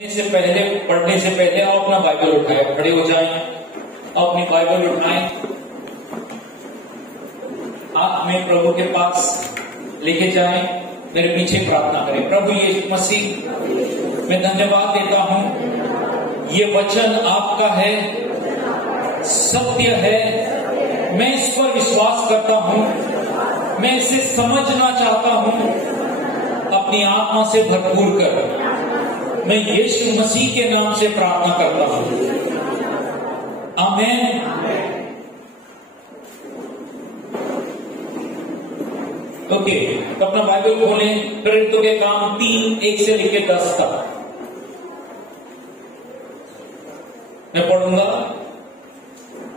पढ़ने से पहले आप अपना बाइबल उठाएं, खड़े हो जाएं, अपनी बाइबल उठाएं, हाथ में प्रभु के पास लेके जाएं, मेरे पीछे प्रार्थना करें। प्रभु यीशु मसीह, मैं धन्यवाद देता हूं, ये वचन आपका है, सत्य है, मैं इस पर विश्वास करता हूं, मैं इसे समझना चाहता हूं, अपनी आत्मा से भरपूर कर मैं यीशु मसीह के नाम से प्रार्थना करता हूं, आमीन। ओके, तो अपना बाइबल खोलें, प्रेरितों के काम 3:1 से लेकर 10 तक मैं पढ़ूंगा।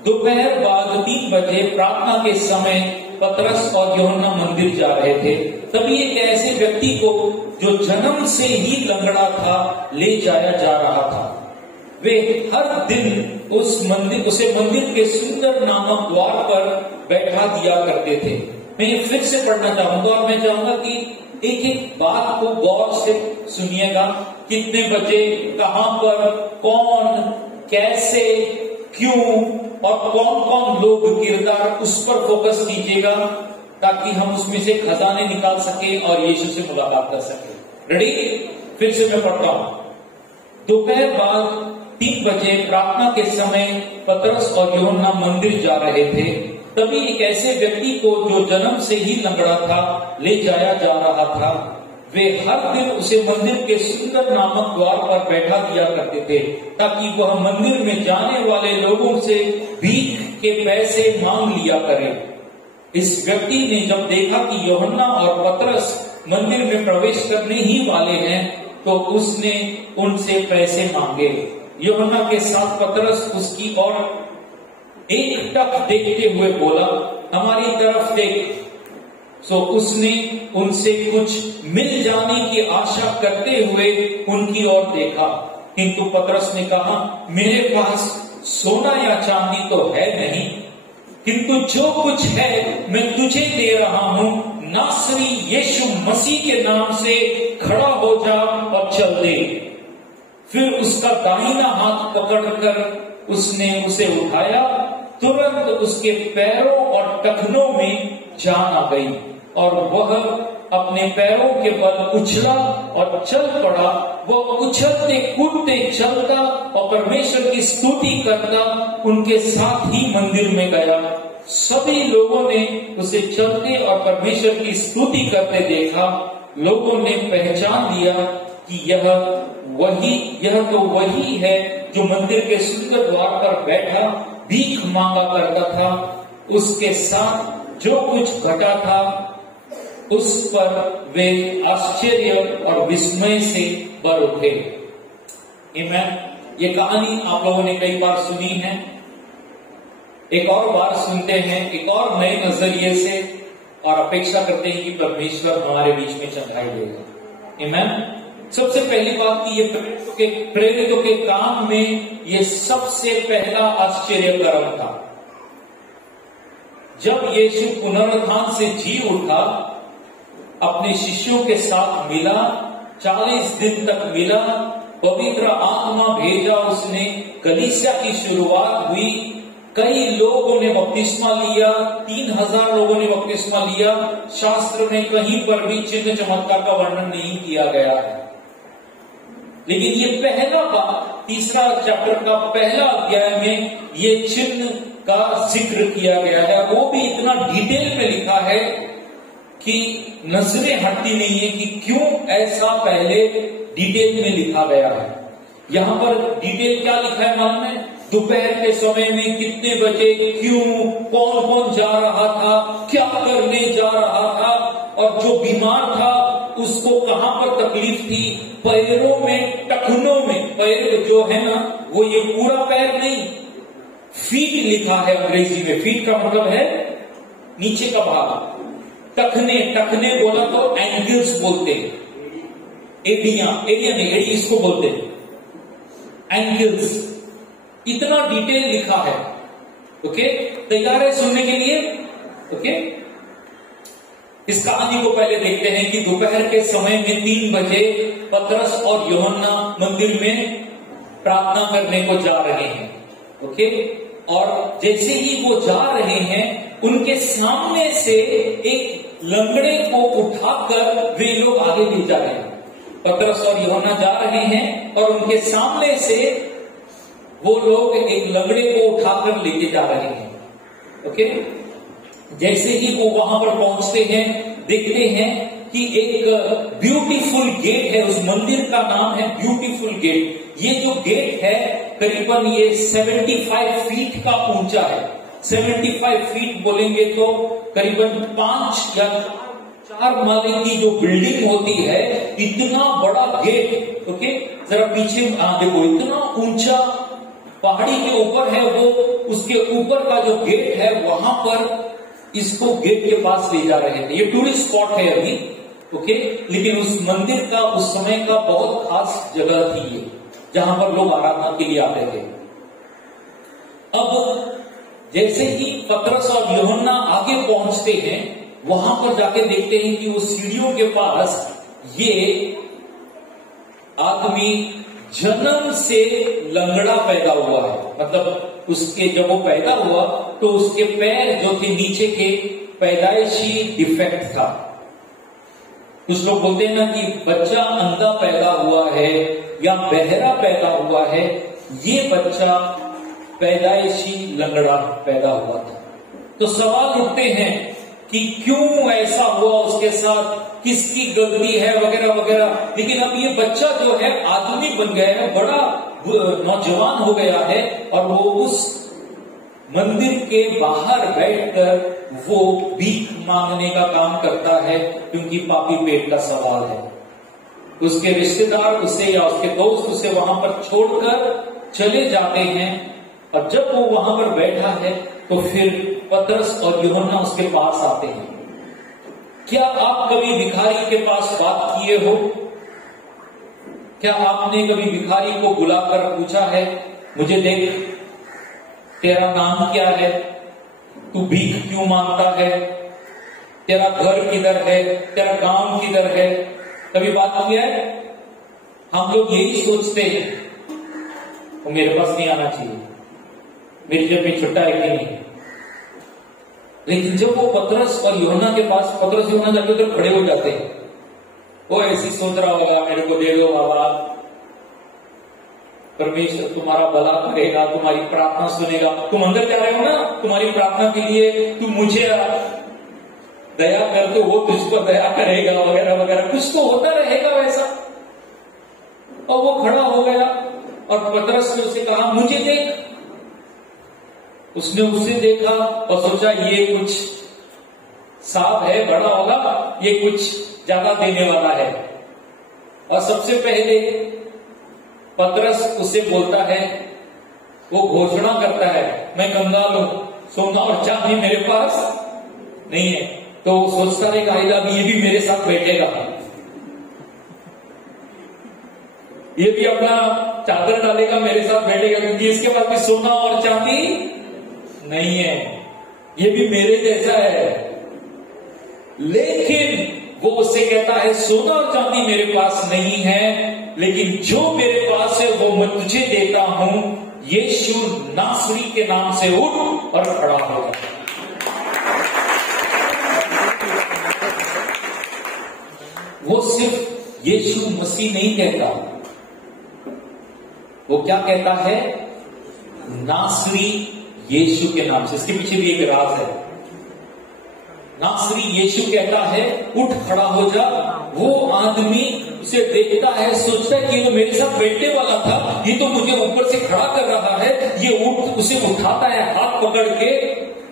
दोपहर बाद 3 बजे प्रार्थना के समय पतरस और यूहन्ना मंदिर जा रहे थे। तभी एक ऐसे व्यक्ति को जो जन्म से ही लंगड़ा था ले जाया जा रहा था। वे हर दिन उसे मंदिर के सुंदर नामक द्वार पर बैठा दिया करते थे। मैं ये फिर से पढ़ना चाहूंगा और मैं चाहूंगा कि एक एक बात को गौर से सुनिएगा। कितने बजे, कहां पर, कौन, कैसे, क्यों और कौन कौन लोग किरदार, उस पर फोकस कीजिएगा ताकि हम उसमें से खजाने निकाल सके और यीशु से मुलाकात कर सके। रेडी? फिर से मैं पढ़ता हूं। दोपहर बाद 3 बजे प्रार्थना के समय पतरस और यूहन्ना मंदिर जा रहे थे। तभी एक ऐसे व्यक्ति को जो जन्म से ही लंगड़ा था ले जाया जा रहा था। वे हर दिन उसे मंदिर के सुंदर नामक द्वार पर बैठा दिया करते थे ताकि वह मंदिर में जाने वाले लोगों से भीख के पैसे मांग लिया करे। इस व्यक्ति ने जब देखा कि यूहन्ना और पतरस मंदिर में प्रवेश करने ही वाले हैं तो उसने उनसे पैसे मांगे। यूहन्ना के साथ पतरस उसकी ओर एकटक देखते हुए बोला, हमारी तरफ देख। सो उसने उनसे कुछ मिल जाने की आशा करते हुए उनकी ओर देखा, किंतु पतरस ने कहा, मेरे पास सोना या चांदी तो है नहीं, किंतु जो कुछ है मैं तुझे दे रहा हूं। नासरी यीशु मसीह के नाम से खड़ा हो जा और चल दे। फिर उसका दाहिना हाथ पकड़कर उसने उसे उठाया। तुरंत उसके पैरों और टखनों में जान आ गई और वह अपने पैरों के बल उछला और चल पड़ा। वह उछलते कूदते चलता और परमेश्वर की स्तुति करता उनके साथ ही मंदिर में गया। सभी लोगों ने उसे चलते और परमेश्वर की स्तुति करते देखा। लोगों ने पहचान लिया कि यह तो वही है जो मंदिर के सुंदर द्वार पर बैठा भीख मांगा करता था। उसके साथ जो कुछ घटा था उस पर वे आश्चर्य और विस्मय से भर उठे। आमीन। ये कहानी आप लोगों ने कई बार सुनी है, एक और बार सुनते हैं, एक और नए नजरिए से, और अपेक्षा करते हैं कि परमेश्वर हमारे बीच में चंगाई देगा। आमीन। सबसे पहली बात कि ये प्रेरितों के काम में ये सबसे पहला आश्चर्य कर्म था। जब यीशु पुनरुत्थान से जी उठा, अपने शिष्यों के साथ मिला, 40 दिन तक मिला, पवित्र आत्मा भेजा उसने, कलीसिया की शुरुआत हुई, कई लोगों ने बपतिस्मा लिया, 3000 लोगों ने बपतिस्मा लिया। शास्त्र में कहीं पर भी चिन्ह चमत्कार का वर्णन नहीं किया गया है, लेकिन ये पहला बात, 3 चैप्टर का पहला अध्याय में ये चिन्ह का जिक्र किया गया है। वो भी इतना डिटेल में लिखा है कि नजरें हटती नहीं है कि क्यों ऐसा पहले डिटेल में लिखा गया है। यहां पर डिटेल क्या लिखा है मालूम है? दोपहर के समय में कितने बजे, क्यों, कौन कौन जा रहा था, क्या करने जा रहा था, और जो बीमार था उसको कहां पर तकलीफ थी, पैरों में, टखनों में। पैर जो है ना, वो ये पूरा पैर नहीं, फीट लिखा है अंग्रेजी में। फीट का मतलब है नीचे का भाग। टखने बोला तो एंगल्स बोलते हैं, एड़ियां नहीं, एड़ी इसको बोलते हैं, एंगल्स। इतना डिटेल लिखा है। ओके, तैयार है सुनने के लिए? ओके, इस कहानी को पहले देखते हैं कि दोपहर के समय में 3 बजे पतरस और यूहन्ना मंदिर में प्रार्थना करने को जा रहे हैं। ओके, और जैसे ही वो जा रहे हैं, उनके सामने से एक लंगड़े को उठाकर वे लोग आगे ले जा रहे हैं। पतरस और यूहन्ना जा रहे हैं और उनके सामने से वो लोग एक लंगड़े को उठाकर लेके जा रहे हैं। ओके, जैसे ही वो वहां पर पहुंचते हैं, देखते हैं कि एक ब्यूटीफुल गेट है। उस मंदिर का नाम है ब्यूटीफुल गेट। ये जो गेट है करीबन ये 75 फीट का ऊंचा है। 75 फीट बोलेंगे तो करीबन 5 या 4 माले की जो बिल्डिंग होती है, इतना बड़ा गेट। ओके, जरा पीछे देखो, इतना ऊंचा पहाड़ी के ऊपर है वो। उसके ऊपर का जो गेट है, वहां पर इसको गेट के पास ले जा रहे थे। ये टूरिस्ट स्पॉट है अभी। ओके, लेकिन उस मंदिर का उस समय का बहुत खास जगह थी ये, जहां पर लोग आराधना के लिए आते थे। अब जैसे ही पतरस और यूहन्ना आगे पहुंचते हैं, वहां पर जाके देखते हैं कि उस सीढ़ियों के पास ये आदमी जन्म से लंगड़ा पैदा हुआ है। मतलब उसके जब वो पैदा हुआ तो उसके पैर जो थे नीचे के पैदाइशी डिफेक्ट था। कुछ लोग बोलते हैं ना कि बच्चा अंधा पैदा हुआ है या बहरा पैदा हुआ है। ये बच्चा पैदाइशी लंगड़ा पैदा हुआ था। तो सवाल उठते हैं कि क्यों ऐसा हुआ उसके साथ, किसकी गलती है, वगैरह वगैरह। लेकिन अब ये बच्चा जो है आदमी बन गया है, बड़ा नौजवान हो गया है, और वो उस मंदिर के बाहर बैठकर वो भीख मांगने का काम करता है, क्योंकि पापी पेट का सवाल है। उसके रिश्तेदार उसे या उसके दोस्त उसे वहां पर छोड़कर चले जाते हैं, और जब वो वहां पर बैठा है तो फिर पतरस और यूहन्ना उसके पास आते हैं। क्या आप कभी भिखारी के पास बात किए हो? क्या आपने कभी भिखारी को बुलाकर पूछा है, मुझे देख, तेरा नाम क्या है, तू भीख क्यों मांगता है, तेरा घर किधर है, तेरा काम किधर है? कभी बात किया है? हम लोग यही सोचते हैं, वो मेरे पास नहीं आना चाहिए, मेरी जेब में छुट्टा है कि नहीं। लेकिन जब वो पतरस और यूहन्ना के पास, पतरस यूहन्ना जाके उधर खड़े हो जाते हैं, वो ऐसी सोच रहा होगा, मेरे को दे दो बाबा, परमेश्वर तुम्हारा भला करेगा, तुम्हारी प्रार्थना सुनेगा। तुम अंदर जा रहे हो ना, तुम्हारी प्रार्थना के लिए तुम मुझे दया कर दो, वो तुझ पर दया करेगा, वगैरह वगैरह, कुछ तो होता रहेगा वैसा। और वो खड़ा हो गया और पतरस ने उसे कहा, मुझे देख। उसने उसे देखा और सोचा ये कुछ सांप है, बड़ा होगा, ये कुछ ज्यादा देने वाला है। और सबसे पहले पतरस उसे बोलता है, वो घोषणा करता है, मैं कंगाल हूं, सोना और चांदी मेरे पास नहीं है। तो वो सोचता रहेगा, ये भी मेरे साथ बैठेगा, ये भी अपना चादर डालेगा, मेरे साथ बैठेगा, क्योंकि इसके पास भी सोना और चांदी नहीं है, ये भी मेरे जैसा है। लेकिन वो उससे कहता है, सोना और चांदी मेरे पास नहीं है, लेकिन जो मेरे पास है वो मैं तुझे देता हूं। यीशु नासरी के नाम से उठ और खड़ा हो जा। वो सिर्फ यीशु मसीह नहीं कहता, वो क्या कहता है? नासरी यीशु के नाम से। इसके पीछे भी एक राज है। नासरी यीशु कहता है, उठ खड़ा हो जा। वो आदमी उसे देखता है, सोचता है कि ये तो मेरे साथ बैठने वाला था, ये तो मुझे ऊपर से खड़ा कर रहा है। ये उठ, उसे उठाता है हाथ पकड़ के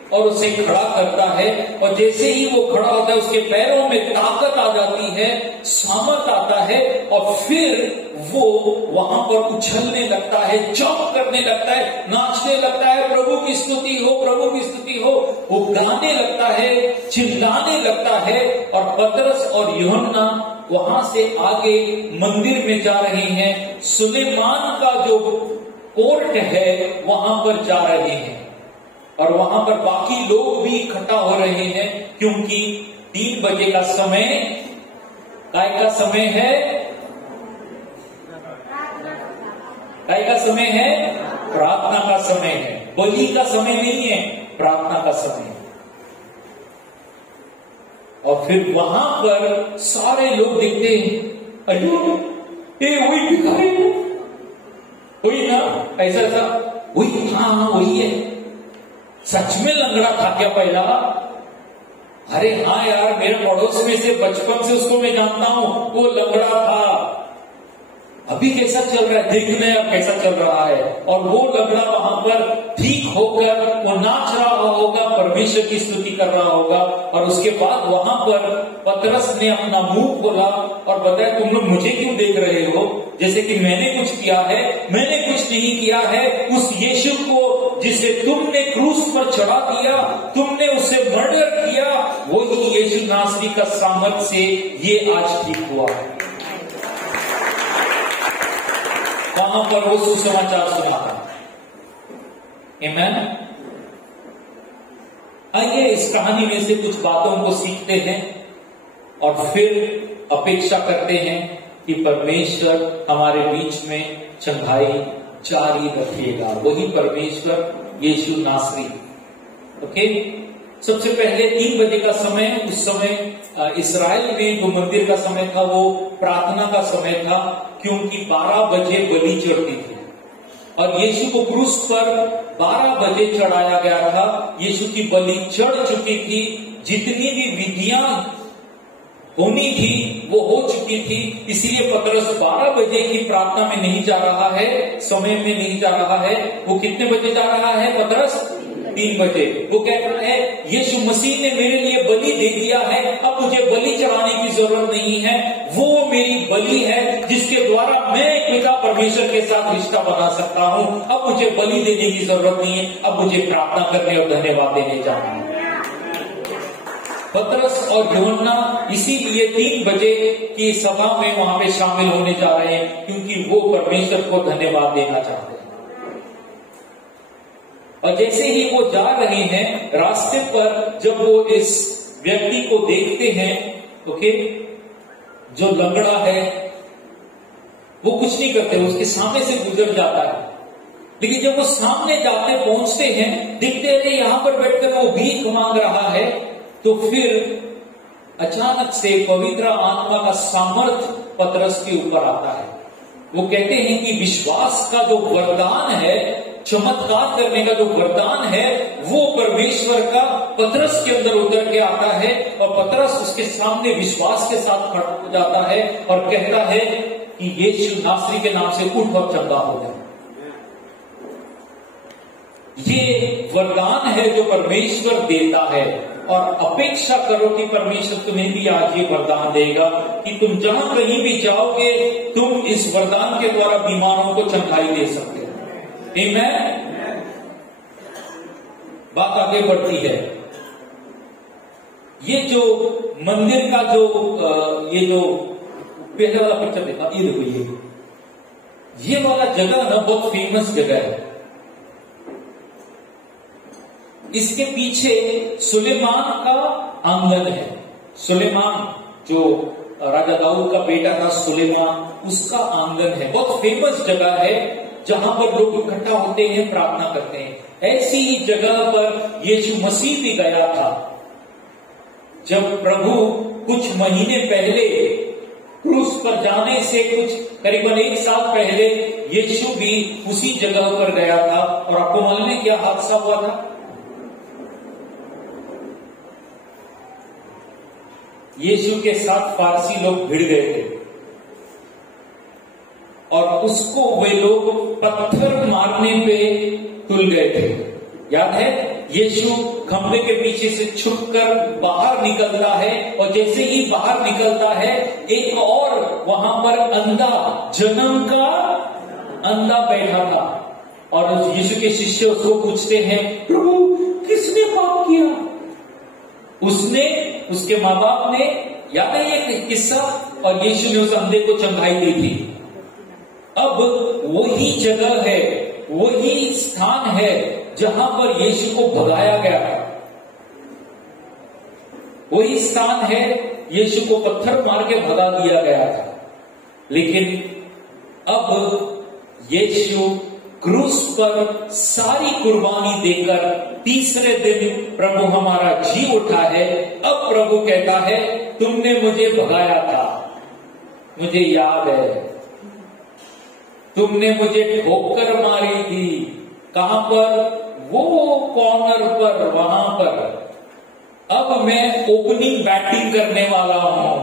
और उसे खड़ा करता है। और जैसे ही वो खड़ा होता है, उसके पैरों में ताकत आ जाती है, सामर्थ आता है, और फिर वो वहां पर उछलने लगता है, जंप करने लगता है, नाचने लगता है, प्रभु की स्तुति हो, प्रभु की स्तुति हो। वो गाने लगता है, चिल्लाने लगता है। और पतरस और यूहन्ना वहां से आगे मंदिर में जा रहे हैं, सुलेमान का जो कोर्ट है वहां पर जा रहे हैं। और वहां पर बाकी लोग भी इकट्ठा हो रहे हैं, क्योंकि 3 बजे का समय काय का समय है? काय का समय है? प्रार्थना का समय है। बलि का समय नहीं है, प्रार्थना का समय है। और फिर वहां पर सारे लोग देखते हैं, अयो ये वही भिखारी, वही ना, ऐसा ऐसा, वही, हाँ वही है। सच में लंगड़ा था क्या पहला? अरे हाँ यार, मेरे पड़ोस में से बचपन से उसको मैं जानता हूं, वो लंगड़ा था। अभी कैसा चल रहा है, देखने अब कैसा चल रहा है। और वो लंगड़ा वहां पर ठीक होकर वो नाच रहा होगा, परमेश्वर की स्तुति कर रहा होगा। और उसके बाद वहां पर पतरस ने अपना मुंह खोला और बताया, तुम लोग मुझे क्यों देख रहे हो? जैसे कि मैंने कुछ किया है। मैंने कुछ नहीं किया है। उस यीशु को जिसे तुमने क्रूस पर चढ़ा दिया, तुमने उसे मर्डर किया, वही यीशु नासरी का सामर्थ से ये आज ठीक हुआ है। वहां पर वो सुसमाचार सुना था। आमीन। आइए इस कहानी में से कुछ बातों को सीखते हैं और फिर अपेक्षा करते हैं कि परमेश्वर हमारे बीच में चंगाई जारी रखिएगा। वही परमेश्वर यीशु नासरी। ओके, सबसे पहले 3 बजे का समय, उस समय इस्राएल में जो मंदिर का समय था वो प्रार्थना का समय था, क्योंकि 12 बजे बलि चढ़ती थी और यीशु को क्रूस पर 12 बजे चढ़ाया गया था। यीशु की बलि चढ़ चुकी थी। जितनी भी विधियां होनी थी वो हो चुकी थी। इसलिए पतरस 12 बजे की प्रार्थना में नहीं जा रहा है, समय में नहीं जा रहा है। वो कितने बजे जा रहा है पतरस? 3 बजे। वो कह रहा है, यीशु मसीह ने मेरे लिए बलि दे दिया है, अब मुझे बलि चढ़ाने की जरूरत नहीं है। वो मेरी बलि है जिसके द्वारा मैं पिता परमेश्वर के साथ रिश्ता बना सकता हूं। अब मुझे बलि देने की जरूरत नहीं है, अब मुझे प्रार्थना करने और धन्यवाद देने जाना है। पतरस और यूहन्ना इसीलिए 3 बजे की सभा में वहां पे शामिल होने जा रहे हैं, क्योंकि वो परमेश्वर को धन्यवाद देना चाहते हैं। और जैसे ही वो जा रहे हैं, रास्ते पर जब वो इस व्यक्ति को देखते हैं, ओके, जो लंगड़ा है, वो कुछ नहीं करते, उसके सामने से गुजर जाता है। लेकिन जब वो सामने जाते पहुंचते हैं, दिखते हैं यहां पर बैठकर वो भीख मांग रहा है, तो फिर अचानक से पवित्र आत्मा का सामर्थ पतरस के ऊपर आता है। वो कहते हैं कि विश्वास का जो वरदान है, चमत्कार करने का जो वरदान है, वो परमेश्वर का पतरस के अंदर उतर के आता है और पतरस उसके सामने विश्वास के साथ खड़ा हो जाता है और कहता है कि यीशु नासरी के नाम से उठ और चंगा हो जाए। ये वरदान है जो परमेश्वर देता है और अपेक्षा करो कि परमेश्वर तुम्हें भी आज ये वरदान देगा कि तुम जहां कहीं भी जाओगे, तुम इस वरदान के द्वारा बीमारों को चंगाई दे सकते हो। आमीन। बात आगे बढ़ती है। ये जो मंदिर का जो ये जो पहले वाला पिक्चर देखा, ये देखो, ये वाला जगह ना बहुत फेमस जगह है। इसके पीछे सुलेमान का आंगन है। सुलेमान जो राजा दाऊद का बेटा था, सुलेमान, उसका आंगन है। बहुत फेमस जगह है जहां पर लोग इकट्ठा होते हैं, प्रार्थना करते हैं। ऐसी ही जगह पर यीशु मसीह भी गया था। जब प्रभु कुछ महीने पहले क्रूस पर जाने से कुछ करीबन 1 साल पहले यीशु भी उसी जगह पर गया था। और आपको मालूम है क्या हादसा हुआ था? यीशु के साथ फारसी लोग भिड़ गए थे और उसको वे लोग पत्थर मारने पे तुल गए थे। याद है? यीशु खंभे के पीछे से छुपकर बाहर निकलता है और जैसे ही बाहर निकलता है, एक और वहां पर अंधा, जन्म का अंधा बैठा था और यीशु के शिष्य उसको पूछते हैं, प्रभु किसने पाप किया? उसने, उसके माँ बाप ने, याद है ये किस्सा? और यीशु ने उस अंधे को चंगाई दी थी। अब वही जगह है, वही स्थान है जहां पर यीशु को भगाया गया था। वही स्थान है यीशु को पत्थर मार के भगा दिया गया था। लेकिन अब यीशु क्रूस पर सारी कुर्बानी देकर तीसरे दिन प्रभु हमारा जी उठा है। अब प्रभु कहता है तुमने मुझे भगाया था, मुझे याद है, तुमने मुझे ठोकर मारी थी। कहां पर? वो कॉर्नर पर, वहां पर। अब मैं ओपनिंग बैटिंग करने वाला हूं,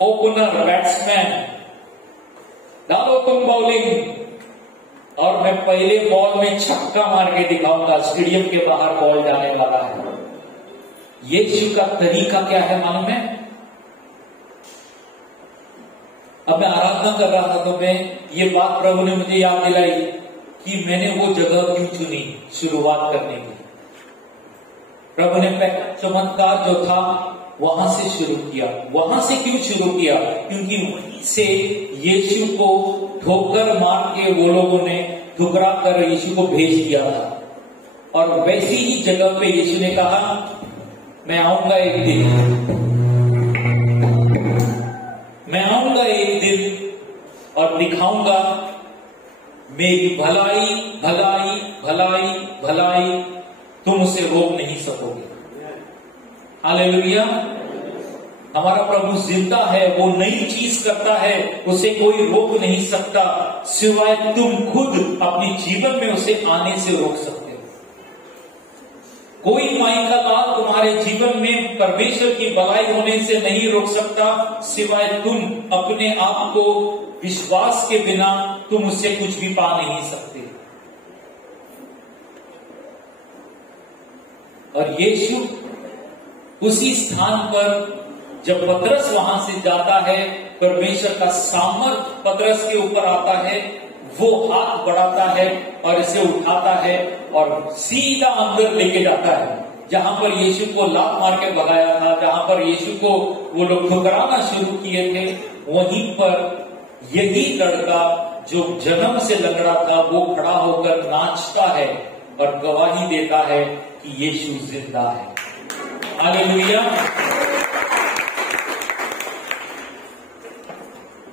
ओपनर, बैट्समैन। डालो तुम बॉलिंग, और मैं पहले बॉल में छक्का मार के दिखाऊंगा। स्टेडियम के बाहर बॉल जाने वाला है। यीशु का तरीका क्या है मालूम है? अब मैं आराधना कर रहा था तो मैं ये बात प्रभु ने मुझे याद दिलाई कि मैंने वो जगह क्यों चुनी शुरुआत करने की। प्रभु ने चमत्कार जो था वहां से शुरू किया। वहां से क्यों शुरू किया? क्योंकि वहीं से यीशु को ठोकर मार के वो लोगों ने ठुकरा कर यीशु को भेज दिया था। और वैसी ही जगह पे यीशु ने कहा मैं आऊंगा एक दिन, मैं आऊंगा एक दिन और दिखाऊंगा मेरी भलाई भलाई भलाई भलाई, तुम उसे रोक नहीं सकोगे। हालेलुया। हमारा प्रभु जिंदा है, वो नई चीज करता है, उसे कोई रोक नहीं सकता सिवाय तुम खुद अपने जीवन में उसे आने से रोक सकते हो। कोई माई का लाल तुम्हारे जीवन में परमेश्वर की भलाई होने से नहीं रोक सकता सिवाय तुम अपने आप को विश्वास के बिना तुम उससे कुछ भी पा नहीं सकते। और यीशु उसी स्थान पर जब पतरस वहां से जाता है, परमेश्वर का सामर्थ पतरस के ऊपर आता है, वो हाथ बढ़ाता है और इसे उठाता है और सीधा अंदर लेके जाता है। जहां पर यीशु को लात मार के भगाया था, जहां पर यीशु को वो लोग ठुकराना शुरू किए थे, वहीं पर यही लड़का जो जन्म से लंगड़ा था वो खड़ा होकर नाचता है और गवाही देता है कि यीशु जिंदा है। हालेलुया।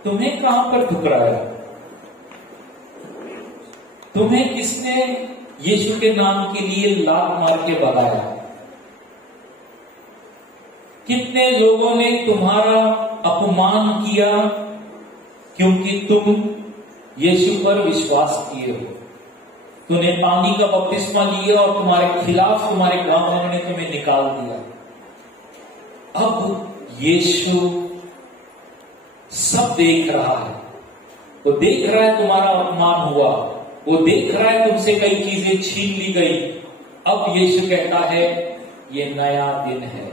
तुम्हें कहां पर ठुकराया? तुम्हें किसने यीशु के नाम के लिए लात मार के भगाया? कितने लोगों ने तुम्हारा अपमान किया क्योंकि तुम यीशु पर विश्वास किए हो? तूने पानी का बपतिस्मा लिया और तुम्हारे खिलाफ तुम्हारे गांव वालों ने तुम्हें निकाल दिया। अब यीशु सब देख रहा है। वो देख रहा है तुम्हारा अपमान हुआ, वो देख रहा है तुमसे कई चीजें छीन ली गई। अब यीशु कहता है ये नया दिन है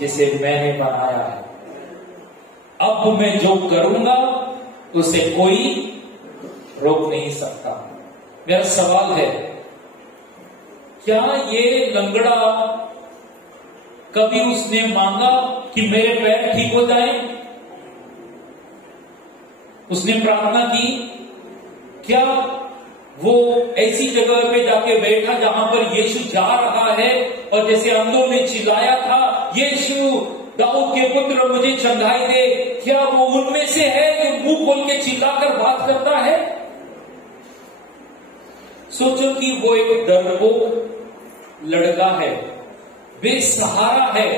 जिसे मैंने बनाया है। अब मैं जो करूंगा उसे कोई रोक नहीं सकता। मेरा सवाल है, क्या ये लंगड़ा कभी उसने मांगा कि मेरे पैर ठीक हो जाएं? उसने प्रार्थना की? क्या वो ऐसी जगह पे जाके बैठा जहां पर यीशु जा रहा है और जैसे अंधों ने चिल्लाया था यीशु दाऊद के पुत्र मुझे चंगाई दे, क्या वो उनमें से है जो मुंह खोल के चिल्लाकर बात करता है? सोचो कि वो एक डरपोक लड़का है, बेसहारा है,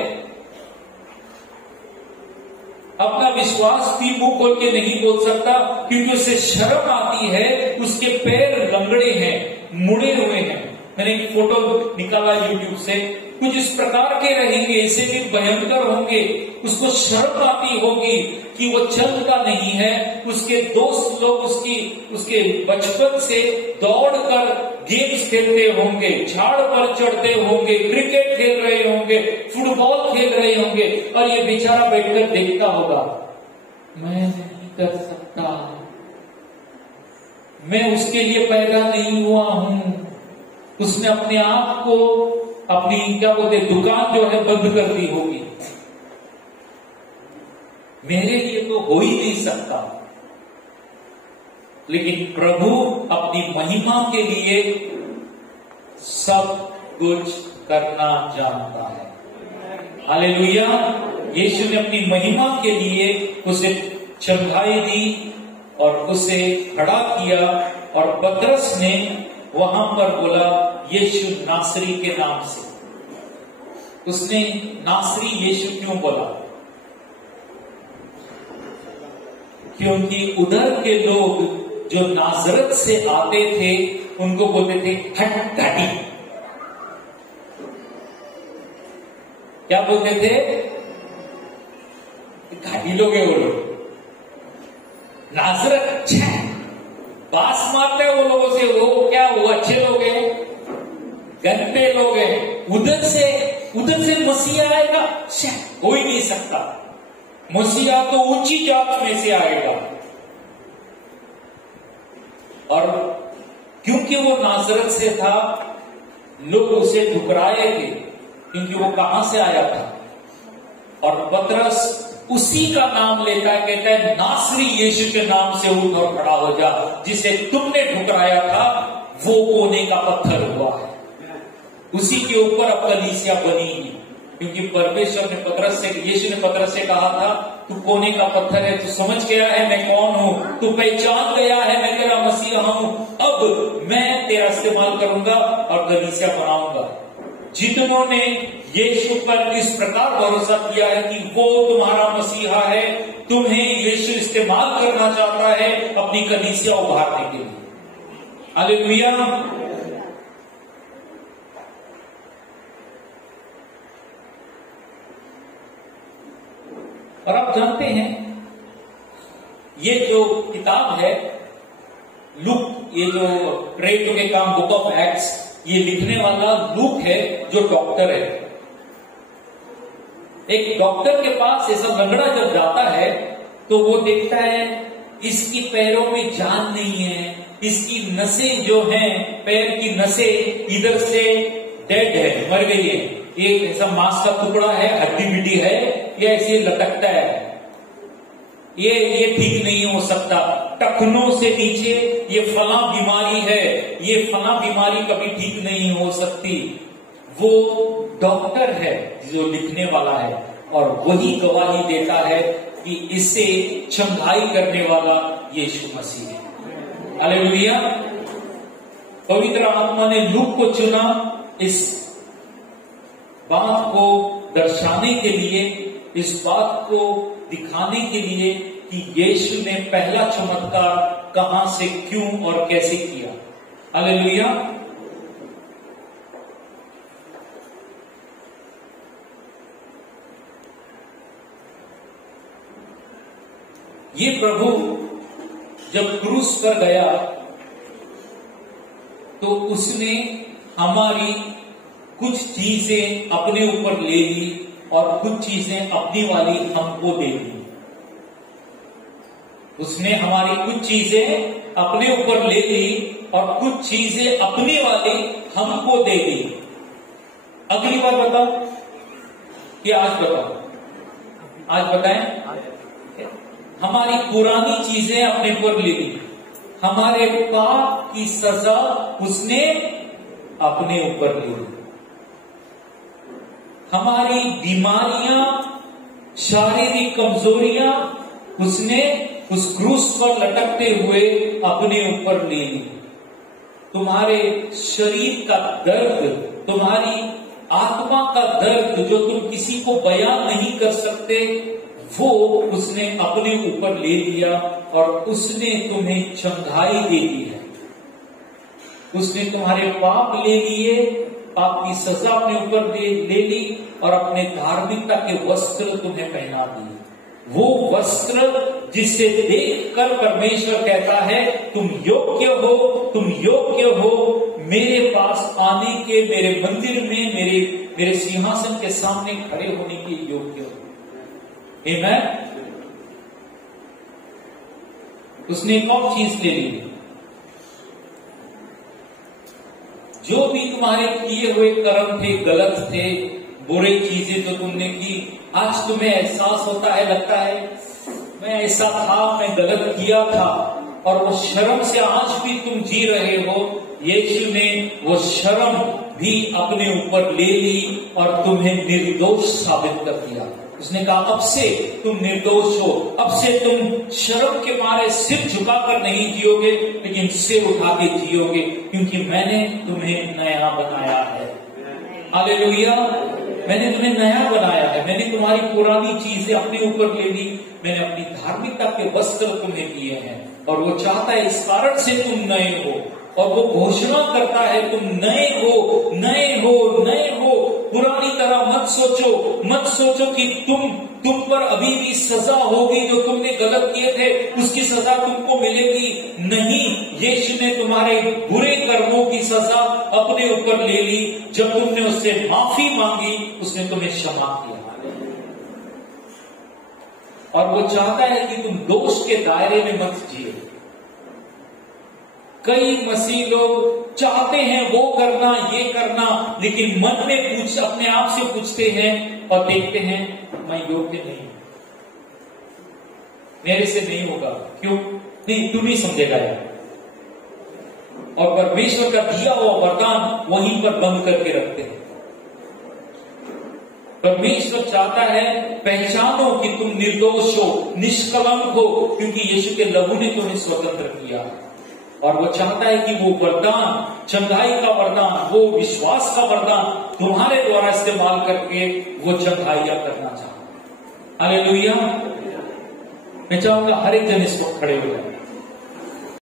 अपना विश्वास भी मुंह खोल के नहीं बोल सकता क्योंकि उसे शर्म आती है। उसके पैर लंगड़े हैं, मुड़े हुए हैं। मैंने एक फोटो निकाला यूट्यूब से, कुछ इस प्रकार के रहेंगे, इसे भी भयंकर होंगे। उसको शर्म आती होगी कि वो चलता नहीं है। उसके दोस्त लोग उसके बचपन से दौड़कर गेम्स खेलते होंगे, झाड़ पर चढ़ते होंगे, क्रिकेट खेल रहे होंगे, फुटबॉल खेल रहे होंगे और ये बेचारा बैठकर देखता होगा मैं नहीं कर सकता, मैं उसके लिए पैदा नहीं हुआ हूं। उसने अपने आप को अपनी क्या बोलते दुकान जो है बंद कर दी होगी, मेरे लिए तो हो ही नहीं सकता। लेकिन प्रभु अपनी महिमा के लिए सब कुछ करना जानता है। हालेलुया। यीशु ने अपनी महिमा के लिए उसे चंगाई दी और उसे खड़ा किया, और पतरस ने वहां पर बोला यीशु नासरी के नाम से। उसने नासरी यीशु क्यों बोला? क्योंकि उधर के लोग जो नाजरत से आते थे उनको बोलते थे हट घाटी। क्या बोलते थे? घाटी लोग है वो लोग। नाजरत बास मारते हैं वो लोगों से, वो क्या वो अच्छे लोग हैं, गंदे लोग हैं। उधर से मसीहा आएगा, हो ही नहीं सकता। मसीहा तो ऊंची जात में से आएगा। और क्योंकि वो नाजरत से था, लोग उसे ठुकराए थे, क्योंकि वो कहां से आया था। और पतरस उसी का नाम लेता है, कहता है नासरी यीशु के नाम से उठ और खड़ा हो जा, जिसे तुमने ठुकराया था वो कोने का पत्थर हुआ है। उसी के ऊपर अब कलीसिया बनी, क्योंकि परमेश्वर ने पतरस से, यीशु ने पतरस से कहा था तू कोने का पत्थर है, तू समझ गया है मैं कौन हूं, तू पहचान गया है मैं तेरा मसीहा हूं, अब मैं तेरा इस्तेमाल करूंगा और कलीसिया बनाऊंगा। जिन्होंने यीशु पर इस प्रकार भरोसा किया है कि वो तुम्हारा मसीहा है, तुम्हें यीशु इस्तेमाल करना चाहता है अपनी कलीसिया उभारने के लिए। हालेलुया। और आप जानते हैं ये जो किताब है लूक, ये जो प्रेरितों के काम बुक ऑफ एक्ट्स, ये लिखने वाला लूक है जो डॉक्टर है। एक डॉक्टर के पास ऐसा लंगड़ा जब जाता है तो वो देखता है इसकी पैरों में जान नहीं है, इसकी नसें जो हैं, पैर की नसें इधर से डेड है, मर गई है, एक ऐसा मांस का टुकड़ा है, हड्डी बिड्डी है, या ऐसे लटकता है, ये ठीक नहीं हो सकता। टखनों से नीचे ये फला बीमारी है, ये फला बीमारी कभी ठीक नहीं हो सकती। वो डॉक्टर है जो लिखने वाला है, और वही गवाही देता है कि इसे चंगाई करने वाला यीशु मसीह है। हालेलुया। पवित्र आत्मा ने लूक को चुना इस बात को दर्शाने के लिए, इस बात को दिखाने के लिए कि यीशु ने पहला चमत्कार कहां से, क्यों और कैसे किया। हालेलुया। ये प्रभु जब क्रूस पर गया तो उसने हमारी कुछ चीजें अपने ऊपर ले ली और कुछ चीजें अपनी वाली हमको दे दी। उसने हमारी कुछ चीजें अपने ऊपर ले ली और कुछ चीजें अपनी वाली हमको दे दी। अगली बार बताओ कि आज बताओ, आज बताएं। हमारी पुरानी चीजें अपने ऊपर ले ली, हमारे पाप की सजा उसने अपने ऊपर ले ली, हमारी बीमारियां, शारीरिक कमजोरियां उसने उस क्रूस पर लटकते हुए अपने ऊपर ले ली। तुम्हारे शरीर का दर्द, तुम्हारी आत्मा का दर्द जो तुम किसी को बयान नहीं कर सकते, वो उसने अपने ऊपर ले लिया और उसने तुम्हें चंगाई दे दी है। उसने तुम्हारे पाप ले लिए, पाप की सजा अपने ऊपर ले ली और अपने धार्मिकता के वस्त्र तुम्हें पहना दिए। वो वस्त्र जिसे देखकर परमेश्वर कहता है तुम योग्य हो, तुम योग्य हो मेरे पास आने के, मेरे मंदिर में, मेरे सिंहासन के सामने खड़े होने के योग्य हो। आमीन। उसने एक और चीज ले ली, जो भी तुम्हारे किए हुए कर्म थे, गलत थे, बुरी चीजें जो तुमने की, आज तुम्हें एहसास होता है, लगता है मैं ऐसा था, मैं गलत किया था, और वो शर्म से आज भी तुम जी रहे हो। यीशु ने वो शर्म भी अपने ऊपर ले ली और तुम्हें निर्दोष साबित कर दिया। उसने कहा अब से तुम निर्दोष हो, अब से तुम शर्म के मारे सिर झुकाकर नहीं जियोगे, लेकिन सिर उठा के जियोगे, क्योंकि मैंने तुम्हें नया बनाया है। हालेलुया, मैंने तुम्हें नया बनाया है। मैंने तुम्हारी पुरानी चीजें अपने ऊपर ले ली, मैंने अपनी धार्मिकता के वस्त्र तुम्हें दिए हैं। और वो चाहता है इस कारण से तुम नए हो, और वो घोषणा करता है तुम नए हो, नए हो, नए हो। पुरानी तरह मत सोचो, मत सोचो कि तुम पर अभी भी सजा होगी, जो तुमने गलत किए थे उसकी सजा तुमको मिलेगी। नहीं, यीशु ने तुम्हारे बुरे कर्मों की सजा अपने ऊपर ले ली। जब तुमने उससे माफी मांगी, उसने तुम्हें क्षमा किया। और वो चाहता है कि तुम दोष के दायरे में मत जिए। कई मसीह लोग चाहते हैं वो करना, ये करना, लेकिन मन में अपने आप से पूछते हैं और देखते हैं मैं योग्य नहीं, मेरे से नहीं होगा। क्यों नहीं? तू नहीं समझेगा यार। और परमेश्वर का दिया हुआ वरदान वहीं पर बंद करके रखते हैं। परमेश्वर चाहता है पहचानो कि तुम निर्दोष हो, निष्कलंक हो, क्योंकि यीशु के लहू ने तुम्हें स्वतंत्र किया। और वो चाहता है कि वो वरदान, चंगाई का वरदान, वो विश्वास का वरदान तुम्हारे द्वारा इस्तेमाल करके वो चंगाइयां करना चाहता है। हालेलुया। मैं चाहूंगा हर एक जन इस वक्त खड़े हो जाए।